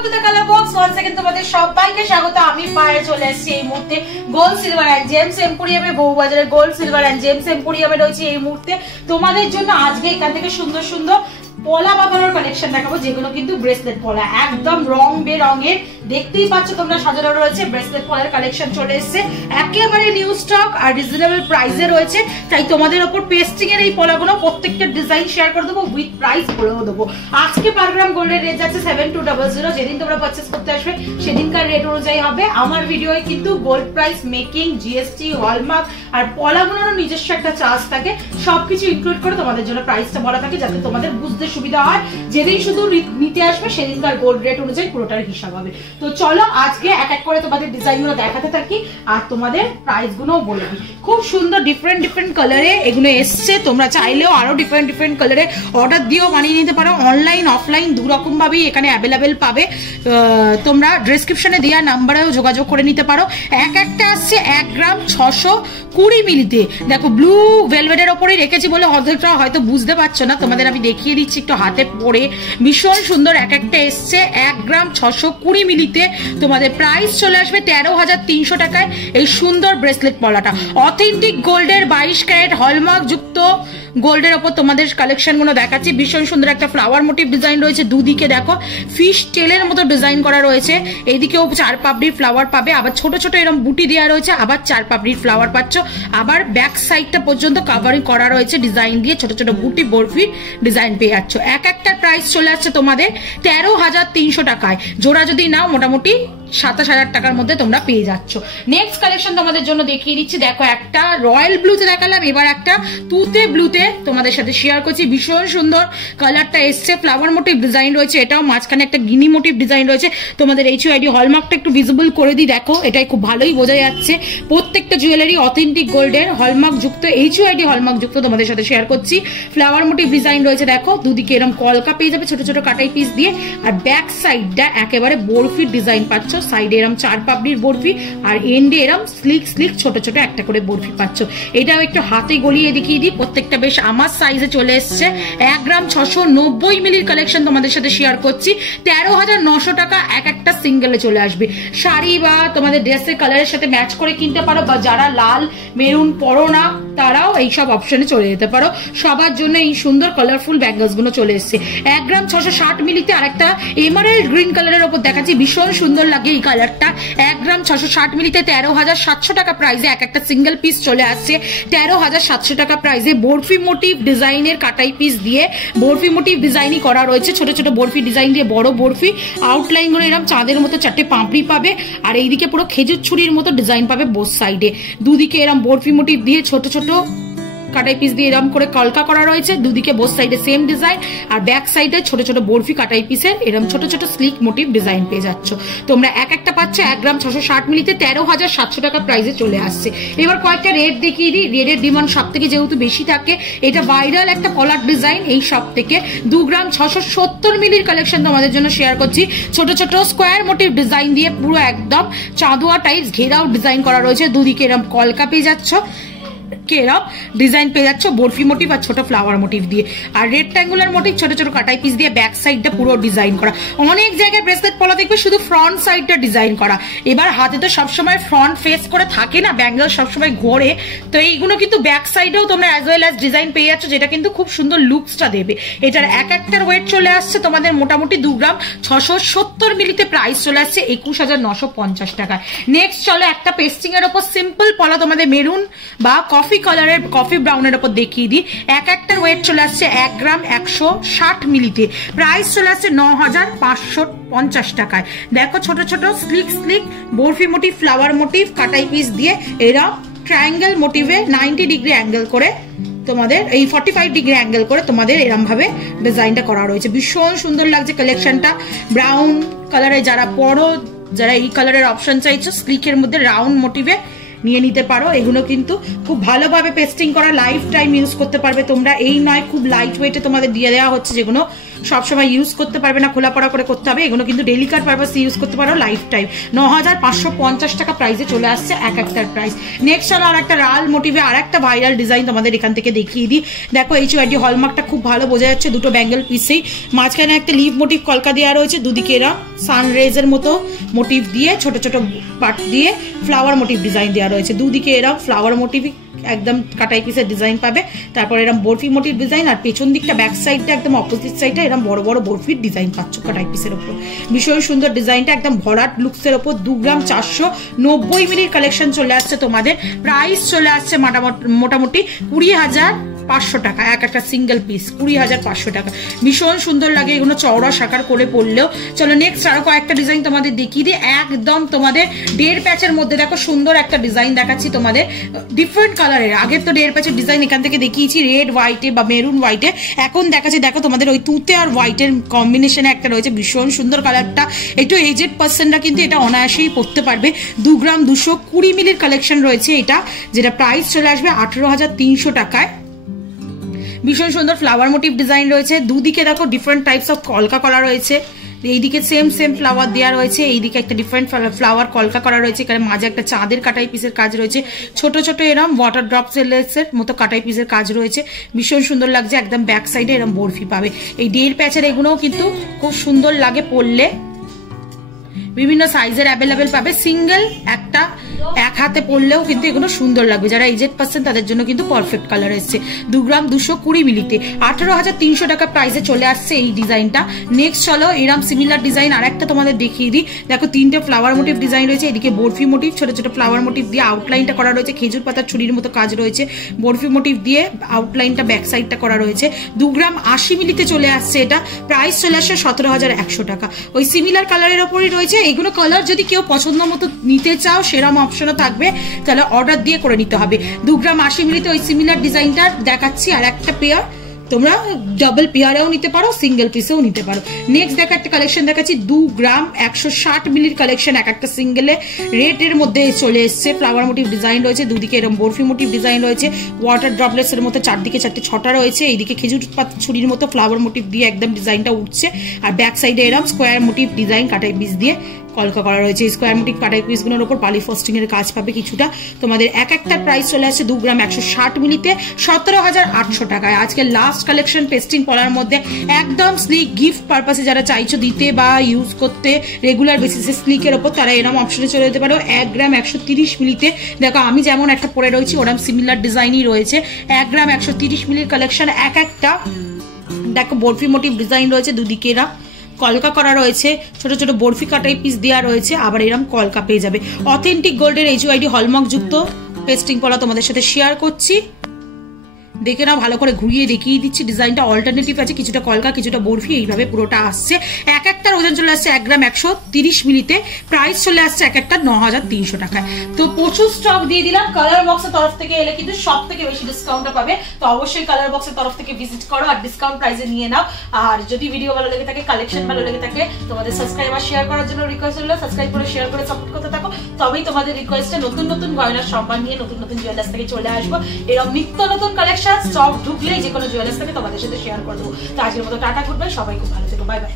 Welcome to the colour box. Once second তোমাদের সবাইকে স্বাগত। আমি পায়ে চলে এসেছি এই মুহূর্তে গোল্ড সিলভার এন্ড জেমস এম্পোরিয়ামে, বউবাজারে গোল্ড সিলভার এন্ড জেমস এম্পোরিয়ামে রয়েছে এই মুহূর্তে তোমাদের জন্য। আজকে এখান থেকে সুন্দর সুন্দর পলা বাঁধানোর কালেকশন দেখাবো, যেগুলো কিন্তু ব্রেসলেট পলা, একদম রং বেরঙের। দেখতেই পাচ্ছ তোমরা সাজানো রয়েছে ব্রেসলেট পলার কালেকশন চলে এসেছে, একেবারে নিউ স্টক আর রিজনেবল প্রাইসে রয়েছে। তাই তোমাদের ওপর পেস্টিং এর এই পলাগুলো প্রত্যেকটা ডিজাইন শেয়ার করে দেবো, উইথ প্রাইস বলেও দেবো। আজকে পার গ্রাম গোল্ডের রেট যাচ্ছে 7200। যেদিন তোমরা পারচেস করতে আসবে সেদিনকার রেট অনুযায়ী হবে। আমার ভিডিওয়ে কিন্তু gold price, making, GST, hallmark আর পলাগুলোরও নিজস্ব একটা চার্জ থাকে, সবকিছু ইনক্লুড করে তোমাদের জন্য প্রাইসটা বলা থাকে, যাতে তোমাদের বুঝতে সুবিধা হয়। যেদিন শুধু নিতে আসবে সেদিনকার গোল্ড রেট অনুযায়ী পুরোটার হিসাব হবে। তো চলো আজকে এক এক করে তোমাদের ডিজাইনগুলো দেখাতে থাকি আর তোমাদের প্রাইস গুলোও বলে দিই। খুব সুন্দর ডিফারেন্ট ডিফারেন্ট কালারে এগুলো এসছে। তোমরা চাইলেও আরো ডিফারেন্ট ডিফারেন্ট কালারে অর্ডার দিয়েও বানিয়ে নিতে পারো। অনলাইন অফলাইন দু রকম ভাবেই এখানে অ্যাভেলেবেল পাবে। তোমরা ডেসক্রিপশনে দেওয়া নাম্বারেও যোগাযোগ করে নিতে পারো। এক একটা আসছে 1 গ্রাম 620 মিলিতে। দেখো ব্লু ভেলভেটের ওপরে রেখেছি বলে হয়তো বুঝতে পারছো না, তোমাদের আমি দেখিয়ে দিচ্ছি একটু হাতে পরে। ভীষণ সুন্দর এক একটা এসছে 1 গ্রাম 620 মিলিতে। তোমাদের প্রাইস চলে আসবে 13,300 টাকায় এই সুন্দর ব্রেসলেট পলাটা। অথেন্টিক গোল্ডের 22 ক্যারেট হলমার্ক যুক্ত গোল্ডের ওপর তোমাদের কালেকশন গুলো দেখাচ্ছি। ভীষণ সুন্দর একটা ফ্লাওয়ার মোটিভ ডিজাইন রয়েছে। দুদিকে দেখো ফিশ টেলের মতো ডিজাইন করা রয়েছে। এইদিকেও 4 পাপড়ির ফ্লাওয়ার পাবে, আবার ছোট ছোট এরকম বুটি দেওয়া রয়েছে, আবার 4 পাপড়ির ফ্লাওয়ার পাচ্ছ। আবার ব্যাক সাইডটা পর্যন্ত কাভারিং করা রয়েছে ডিজাইন দিয়ে, ছোট ছোট বুটি বরফির ডিজাইন পেয়ে যাচ্ছ। এক একটা প্রাইস চলে আসছে তোমাদের 13,300 টাকায়। জোড়া যদি নাও মোটামুটি 27,000 টাকার মধ্যে তোমরা পেয়ে যাচ্ছ। নেক্সট কালেকশন তোমাদের জন্য দেখিয়ে দিচ্ছি। দেখো একটা রয়্যাল ব্লুতে দেখালাম, এবার একটা তুতে ব্লুতে তোমাদের সাথে শেয়ার করছি। ভীষণ সুন্দর কালারটা এসছে, ফ্লাওয়ার মোটিভ ডিজাইন রয়েছে, এটাও মাঝখানে একটা গিনি মোটিভ ডিজাইন রয়েছে। তোমাদের HUID হলমার্কটা একটু ভিজিবল করে দিই, দেখো এটাই খুব ভালোই বোঝা যাচ্ছে। প্রত্যেকটা জুয়েলারি অথেন্টিক গোল্ডের হলমার্ক যুক্ত, HUID হলমার্ক যুক্ত তোমাদের সাথে শেয়ার করছি। ফ্লাওয়ার মোটিভ ডিজাইন রয়েছে, দেখো দুদিকে এরকম কলকা পেয়ে যাবে ছোট ছোট কাটাই পিস দিয়ে, আর ব্যাক সাইডটা একেবারে বরফির ডিজাইন পাচ্ছ। সাইডে এরম 4 পাপড়ির বরফি আর এন্ডে এরম স্লিক স্লিক ছোট ছোট একটা করে বরফি পাচ্ছ। এটাও একটু হাতে গলিয়ে দেখিয়ে দিই। প্রত্যেকটা বেশ আমার সাইজে চলে এসছে। 1 গ্রাম 690 মিলির কালেকশন তোমাদের সাথে শেয়ার করছি। 13,900 টাকা এক একটা সিঙ্গেলে চলে আসবে। শাড়ি বা তোমাদের ড্রেসের কালারের সাথে ম্যাচ করে কিনতে পারো, বা যারা লাল মেরুন পরো না তারাও এইসব অপশনে চলে যেতে পারো। সবার জন্য এই সুন্দর কালারফুল ব্যাঙ্গলস গুলো চলে এসছে। 1 গ্রাম 660 মিলিতে আরেকটা এমারেল্ড গ্রিন কালারের ওপর দেখাচ্ছি, ভীষণ সুন্দর লাগে এই কালারটা। 1 গ্রাম 660 মিলিতে 13,700 টাকা প্রাইসে এক একটা সিঙ্গেল পিস চলে আসছে। 13,700 টাকা প্রাইসে বরফি মোটিভ ডিজাইনের কাটাই পিস দিয়ে বরফি মোটিভ ডিজাইনই করা রয়েছে। ছোট ছোট বরফি ডিজাইন দিয়ে বড় বরফি আউটলাইন করে এরকম চাঁদের মতো 4টে পাপড়ি পাবে, আর এইদিকে পুরো খেজুর ছুরির মতো ডিজাইন পাবে বোথ সাইডে। দুদিকে এরকম বরফি মোটিভ দিয়ে ছোট ছোট কাটাই পিস দিয়ে এরকম করে কলকা করা রয়েছে। দুদিকে বোথ সাইডে সেম ডিজাইন, আর ব্যাক সাইডে ছোট ছোট বরফি কাটাই পিসের এরকম ছোট ছোট স্লিক মোটিভ ডিজাইন পেয়ে যাচ্ছ। তোমরা এক একটা পাচ্ছ 1 গ্রাম 660 মিলিতে 13,700 টাকা প্রাইসে চলে আসছে। এবার কয়েকটা রেট দেখিয়ে দিই। রেটের ডিমান্ড সব থেকে যেহেতু বেশি থাকে, এটা ভাইরাল একটা পলার ডিজাইন। এই সব থেকে 2 গ্রাম 670 মিলির কালেকশন তোমাদের জন্য শেয়ার করছি। ছোট ছোট স্কোয়ার মোটিভ ডিজাইন দিয়ে পুরো একদম চাঁদোয়া টাইপস ঘেরাও ডিজাইন করা রয়েছে। দুদিকে এরকম কলকা পেয়ে যাচ্ছ, ডিজাইন পেয়ে যাচ্ছ বরফি মোটিভ আর ছোট ফ্লাওয়ার মোটিভ দিয়ে, আর রেক্ট্যাঙ্গুলার মোটিভ ছোট ছোট কাটাই পিস দিয়ে ব্যাক সাইডটা পুরো ডিজাইন করা। অনেক জায়গায় ব্রেসলেট পলা দেখবে শুধু ফ্রন্ট সাইডটা ডিজাইন করা। এবার হাতে তো সবসময় ফ্রন্ট ফেস করে থাকে না, ব্যাঙ্গেল সবসময় ঘোরে, তো এইগুলো কিন্তু ব্যাক সাইডেও তোমরা অ্যাজ ওয়েল অ্যাজ ডিজাইন পেয়ে যাচ্ছ, যেটা কিন্তু খুব সুন্দর লুকসটা দেবে। এটার এক একটার ওয়েট চলে আসছে তোমাদের মোটামুটি 2 গ্রাম 670 মিলিতে। প্রাইস চলে আসছে 21,950 টাকায়। নেক্সট চলো একটা পেস্টিং এর ওপর সিম্পল পলা তোমাদের মেরুন বা কফি কালারের কফি ব্রাউনের উপর দেখিয়ে দিই। এক একটার ওয়েট চলে আসছে 1 গ্রাম 160 মিলিতে। প্রাইস চলে আসছে 9,550 টাকায়। দেখো ছোট ছোট sleek sleek barfi motif flower motif কাটাই পিস দিয়ে এরা ট্রায়াঙ্গেল মোটিভে 90 ডিগ্রি অ্যাঙ্গেল করে তোমাদের এই 45 ডিগ্রি অ্যাঙ্গেল করে তোমাদের এরম ভাবে ডিজাইনটা করা রয়েছে। ভীষণ সুন্দর লাগছে কালেকশনটা। ব্রাউন কালারে যারা পরো, যারা এই কালারের অপশন চাইছো স্লিকের মধ্যে রাউন্ড মোটিভে নিয়ে নিতে পারো। এগুলো কিন্তু খুব ভালোভাবে পেস্টিং করা, লাইফ টাইম ইউজ করতে পারবে তোমরা। এই নয় খুব লাইট ওয়েটে তোমাদের দিয়ে দেওয়া হচ্ছে, যেগুলো সবসময় ইউজ করতে পারবে না, খোলা পড়া করে করতে হবে। এগুলো কিন্তু ডেলি কার পারপাস ইউজ করতে পারো লাইফ টাইম। 9550 টাকা প্রাইসে চলে আসছে এক একটার প্রাইস। নেক্সট চলো আর একটা রাল মোটিভে আর একটা ভাইরাল ডিজাইন তোমাদের এখান থেকে দেখিয়ে দিই। দেখো HYD হলমার্কটা খুব ভালো বোঝা যাচ্ছে, দুটো ব্যাঙ্গেল পিসেই। মাঝখানে একটা লিভ মোটিভ কলকা দেওয়া রয়েছে, দুদিকে এরা সানরেজের মতো মোটিভ দিয়ে ছোট ছোট পার্ট দিয়ে ফ্লাওয়ার মোটিভ ডিজাইন দেওয়া রয়েছে। দুদিকে এরা ফ্লাওয়ার মোটিভ একদম কাটাই পিসের ডিজাইন পাবে। তারপর এরকম বরফি মোটিভ ডিজাইন, আর পেছন দিকটা ব্যাক সাইডটা একদম অপোজিট সাইডটা এরকম বড় বড় বরফির ডিজাইন পাচ্ছ কাটাই পিসের উপর। ভীষণ সুন্দর ডিজাইনটা, একদম ভরাট লুকসের ওপর। 2 গ্রাম 490 মিলির কালেকশন চলে আসছে তোমাদের। প্রাইস চলে আসছে মোটামুটি 20,500 টাকা এক একটা সিঙ্গেল পিস, 20,500 টাকা। ভীষণ সুন্দর লাগে এগুলো চওড়া সাকার করে পড়লেও। চলো নেক্সট আরো কয়েকটা ডিজাইন তোমাদের দেখিয়ে দিই। একদম তোমাদের 1.5 প্যাচের মধ্যে দেখো সুন্দর একটা ডিজাইন দেখাচ্ছি তোমাদের, ডিফারেন্ট কালারের। আগের তো 1.5 প্যাচের ডিজাইন এখান থেকে দেখিয়েছি রেড হোয়াইটে বা মেরুন হোয়াইটে, এখন দেখাচ্ছি দেখো তোমাদের ওই তুতে আর হোয়াইটের কম্বিনেশনে একটা রয়েছে। ভীষণ সুন্দর কালারটা, একটু এজেড পার্সনরা কিন্তু এটা অনায়াসেই পড়তে পারবে। 2 গ্রাম 220 মিলির কালেকশন রয়েছে এটা, যেটা প্রাইস চলে আসবে 18,300 টাকায়। ভীষণ সুন্দর ফ্লাওয়ার মোটিভ ডিজাইন রয়েছে। দুদিকে দেখো ডিফারেন্ট টাইপস অফ কলকা করা রয়েছে। এইদিকে সেম ফ্লাওয়ার দেওয়া রয়েছে, এইদিকে একটা ডিফারেন্ট ফ্লাওয়ার কলকা করা রয়েছে। এখানে মাঝে একটা চাঁদের কাটাই পিসের কাজ রয়েছে, ছোট ছোট এরম ওয়াটার ড্রপস এর মতো কাটাই পিসের কাজ রয়েছে। ভীষণ সুন্দর লাগছে, একদম ব্যাক সাইডে এরম বরফি পাবে। এই 1.5 প্যাচের এগুলোও কিন্তু খুব সুন্দর লাগে পরলে, বিভিন্ন সাইজের অ্যাভেলেবেল পাবে। সিঙ্গেল একটা এক হাতে পরলেও কিন্তু এগুলো সুন্দর লাগবে। যারা এজেড পার্সন তাদের জন্য কিন্তু পারফেক্ট কালার এসছে। 2 গ্রাম 220 মিলিতে 18,300 টাকা প্রাইসে চলে আসছে এই ডিজাইনটা। নেক্সট চলো এরম সিমিলার ডিজাইন আর একটা তোমাদের দেখিয়ে দিই। দেখো 3টে ফ্লাওয়ার মোটিভ ডিজাইন রয়েছে, এদিকে বরফি মোটিভ ছোট ছোট ফ্লাওয়ার মোটিভ দিয়ে আউটলাইনটা করা রয়েছে, খেজুর পাতার ছুরির মতো কাজ রয়েছে। বরফি মোটিভ দিয়ে আউটলাইনটা ব্যাক সাইডটা করা রয়েছে। 2 গ্রাম 80 মিলিতে চলে আসছে এটা, প্রাইস চলে আসছে 17,100 টাকা। ওই সিমিলার কালারের ওপরই রয়েছে। এগুলো কালার যদি কেউ পছন্দ মতো নিতে চাও সেরকম অপশনও থাকবে, তাহলে অর্ডার দিয়ে করে নিতে হবে। 2 গ্রাম 80 মিলিতে ওই সিমিলার ডিজাইনটা দেখাচ্ছি আর একটা পেয়ার, তোমরা ডাবল পেয়ারেও নিতে পারো, সিঙ্গেল পিসেও নিতে পারো। নেক্সট দেখো একটা কালেকশন দেখাচ্ছি 2 গ্রাম 160 মিলির কালেকশন, এক একটা সিঙ্গেলে রেড এর মধ্যে চলে এসছে। ফ্লাওয়ার মোটিভ ডিজাইন রয়েছে, দুদিকে এরকম বরফি মোটিভ ডিজাইন রয়েছে, ওয়াটার ড্রপলেটস এর মতো চারদিকে 4টে ছটা রয়েছে। এইদিকে খেজুর পাতা ছুরির মতো ফ্লাওয়ার মোটিভ দিয়ে একদম ডিজাইনটা উঠছে, আর ব্যাক সাইডে এরকম স্কোয়ার মোটিভ ডিজাইন কাটাই পিস দিয়ে কলকা করা রয়েছে। স্কোয়ার মোটিভ কাটাই পিসগুলোর উপর পলিফস্টিং এর কাজ পাবে কিছুটা। তোমাদের এক একটা প্রাইস চলে আসছে 2 গ্রাম 160 মিলিতে 17,800 টাকায়। আজকে লাস্ট কালেকশন পেস্টিং পলার মধ্যে একদম স্লিক গিফট পারপাসে যারা চাইছো দিতে বা ইউজ করতে রেগুলার বেসিসে স্লিকের ওপর, তারা এরকম অপশনে চলে যেতে পারো। 1 গ্রাম 130 মিলিতে দেখো আমি যেমন একটা পরে রয়েছি ওরকম সিমিলার ডিজাইনই রয়েছে। 1 গ্রাম 130 মিলির কালেকশন, এক একটা দেখো বরফি মোটিভ ডিজাইন রয়েছে, দুদিকে এরা কলকা করা রয়েছে, ছোট ছোট বরফি কাটাই পিস দেওয়া রয়েছে, আবার এরকম কলকা পেয়ে যাবে। অথেন্টিক গোল্ডের HYD হলমার্ক যুক্ত পেস্টিং পলা তোমাদের সাথে শেয়ার করছি। দেখে নাও, ভালো করে ঘুরিয়ে দেখিয়ে দিচ্ছি। ডিজাইনটা অল্টারনেটিভ আছে, কিছুটা কলকা কিছুটা বরফি, এইভাবে পুরোটা আসছে। এক একটার ওজন চলে আসছে 1 গ্রাম 130 মিলিতে, প্রাইস চলে আসছে এক একটা 9,300 টাকায়। তো প্রচুর স্টক দিয়ে দিলাম। কালার বক্সের তরফ থেকে এলে কিন্তু সব থেকে বেশি ডিসকাউন্টটা পাবে, তো অবশ্যই কালার বক্সের তরফ থেকে ভিজিট করো আর ডিসকাউন্ট প্রাইসে নিয়ে নাও। আর যদি ভিডিও ভালো লেগে থাকে, কালেকশন ভালো লেগে থাকে, তোমাদের সাবস্ক্রাইব আর শেয়ার করার জন্য রিকোয়েস্ট হলো। সাবস্ক্রাইব করে শেয়ার করে সাপোর্ট করতে থাকো, তবেই তোমাদের রিকোয়েস্টে নতুন নতুন গয়নার সম্মান নিয়ে নতুন নতুন জুয়েলার্স থেকে চলে আসবো। এরকম নিত্য নতুন কালেকশন স্টক ঢুকলে যে কোনো জুয়েলার্স থেকে তোমাদের সাথে শেয়ার করে দেবো। তো আজকের মতো টাটা, গুড বাই, সবাই খুব ভালো থেকো, বাই বাই।